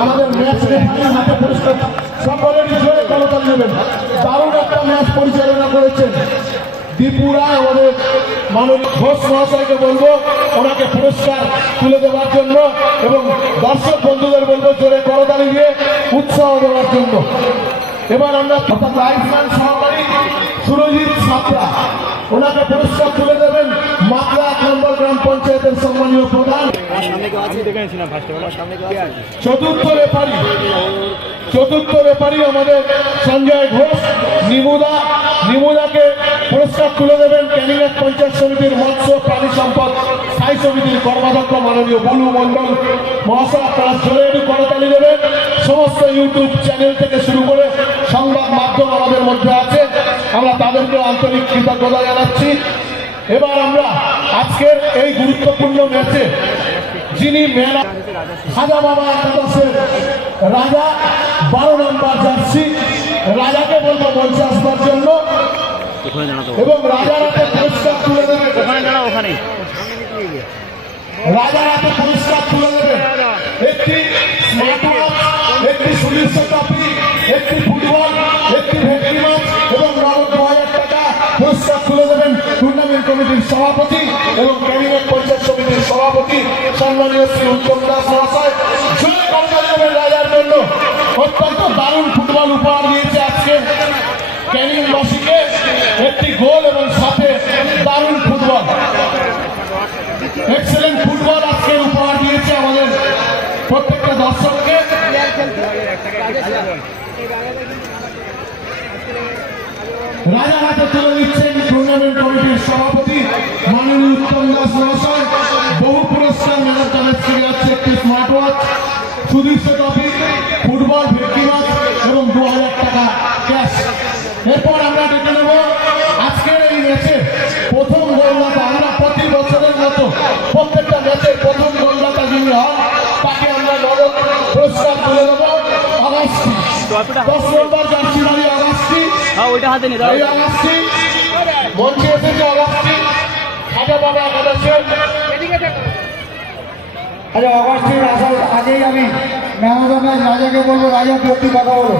আমাদের ম্যাচ রেফারির হাতে পুরস্কার সকলেরই জোরে করতালি দেবেন। দারুণ একটা ম্যাচ পরিচালনা করেছেন দীপু রায়। আমাদের মাননীয় ঘোষ মহাশয়কে বলবো ওনাকে পুরস্কার তুলে দেওয়ার জন্য এবং দর্শক বন্ধুদের বলবো জোরে করতালি দিয়ে উৎসাহ দেওয়ার জন্য। এবার আমরা লাইফম্যান সহকারী সুরজিৎ সাঁতরা ওনাকে পুরস্কার তুলে দেবেন মাত্রা 1 নম্বর গ্রাম পঞ্চায়েতের সম্মানীয় প্রধান। চতুর্থ রেফারি আমাদের সঞ্জয় ঘোষ নিমুদাকে পুরস্কার তুলে দেবেন ক্যানিং পঞ্চায়েত সমিতির মৎস্য প্রাণী সম্পদ স্থায়ী সমিতির কর্মাধ্যক্ষ মাননীয় বুলু মন্ডল মহাশয়। আপনারা জোরে একটু করতালি দেবেন। সমস্ত ইউটিউব চ্যানেল থেকে শুরু করে সংবাদ মাধ্যম আমাদের মধ্যে আছে, আমরা তাদেরকে আন্তরিক কৃতজ্ঞতা জানাচ্ছি। এবার আমরা আজকের এই গুরুত্বপূর্ণ ম্যাচে যিনি মেলা খাজা বাবা একাদশের রাজা 12 নম্বর জার্সি রাজাকে বলবো মঞ্চে আসবার জন্য এবং রাজার হাতে পুরস্কার তুলে দেবে। রাজার হাতে পুরস্কার তুলে দেবে একটি স্মার্ট ওয়াচ, একটি সুদীর্ঘ ট্রফি, একটি ফুটবল, একটি ভেটকি মাছ এবং নগদ 2000 টাকা পুরস্কার তুলে দেবেন টুর্নামেন্ট কমিটির সভাপতি এবং ক্যানিং পঞ্চায়েত সমিতির সভাপতি সম্মানীয় শ্রী উত্তম দাস মহাশয়। জোরে করতালি দেবেন রাজার জন্য। অত্যন্ত দারুণ ফুটবল উপহার দিয়েছে আজকে ক্যানিংবাসীকে, একটি গোল এবং সাথে দারুণ ফুটবল, এক্সেলেন্ট ফুটবল আজকে উপহার দিয়েছে আমাদের প্রত্যেকটা দর্শককে। রাজার হাতে তুলে দিচ্ছেন টুর্নামেন্ট কমিটির সভাপতি মাননীয় উত্তম দাস মহাশয়। বহু পুরস্কার মেলার তরফ থেকে যাচ্ছে একটি স্মার্ট ওয়াচ, সুদীর্ঘ ট্রফি, ফুটবল, ভেটকি মাছ এবং 2000 টাকা ক্যাশ। এরপর আমরা ডেকে নেব আজকের এই ম্যাচে প্রথম গোলদাতা। আমরা প্রতি বছরের মতো প্রত্যেকটা ম্যাচের প্রথম গোলদাতা যিনি হন তাকে আমরা নগদ পুরস্কার তুলে দেব। অগাস্টি 10 নম্বর জার্সি বাড়ি অগাস্টি, এই অগাস্টি মঞ্চে এসেছে। অগাস্টি খাজা বাবা একাদশের অগাস্টির আসার আগেই আমি ম্যাচ রাজাকে বলবো, রাজা প্রতি কথা বলো।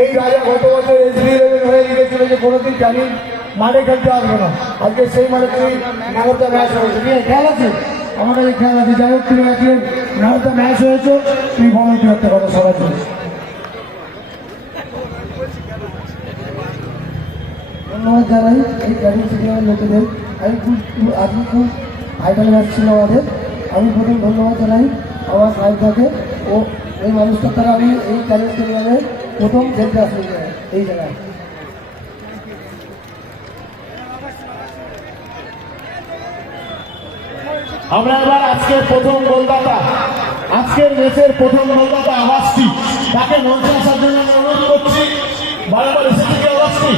এই রাজা গত বছর এসবি লেভেল হয়ে গিয়েছিল যে কোনোদিন জানি মাঠে খেলতে আসবে না, আজকে সেই মাঠে তুমি ম্যাগোটা ম্যাচ হয়েছে। ঠিক আছে, খেয়াল আছে আমাদের এই খেয়াল আছে। যাই হোক তুমি আজকে ম্যাগোটা ম্যাচ হয়েছে, তুমি বলতে একটা কথা সবার জন্য ধন্যবাদ জানাই এই ক্যানিং স্টেডিয়ামের লোকেদের। আজকে খুব আইডল ম্যাচ ছিল আমাদের। আমি প্রথম ধন্যবাদ জানাই আমার সাহেবকে ও এই মানুষটার দ্বারা আমি এই ক্যানিং স্টেডিয়ামে প্রথম খেলতে আসি এই জায়গায়। আমরা এবার আজকের প্রথম গোলদাতা, আজকের ম্যাচের প্রথম গোলদাতা আগাস্টি, তাকে মঞ্চে আসার জন্য অনুরোধ করছি। বারবার এসেছে কি আগাস্টি?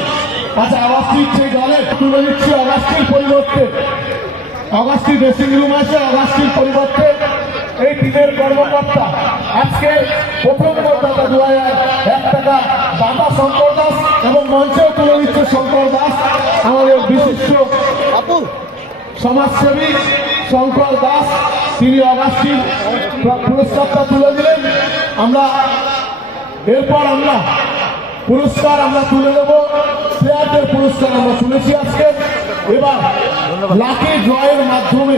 আচ্ছা, আগাস্টির সেই দলে তুলে দিচ্ছি। আগাস্টির পরিবর্তে আগাস্টি ড্রেসিং রুম আছে, আগাস্টির পরিবর্তে এই টিমের কর্মকর্তা আজকে প্রথম গোলদাতা 2001 টাকা দাতা শঙ্কর দাস এবং মঞ্চেও তুলে দিচ্ছে শঙ্কর দাস, আমাদের বিশিষ্ট সমাজসেবী শঙ্কর দাস। তিনি অগাস্টির পুরস্কারটা তুলে দিলেন। এরপর আমরা পুরস্কার তুলে দেব। প্লেয়ারদের পুরস্কার আমরা শুনেছি আজকে। এবার লাকি ড্রয়ের মাধ্যমে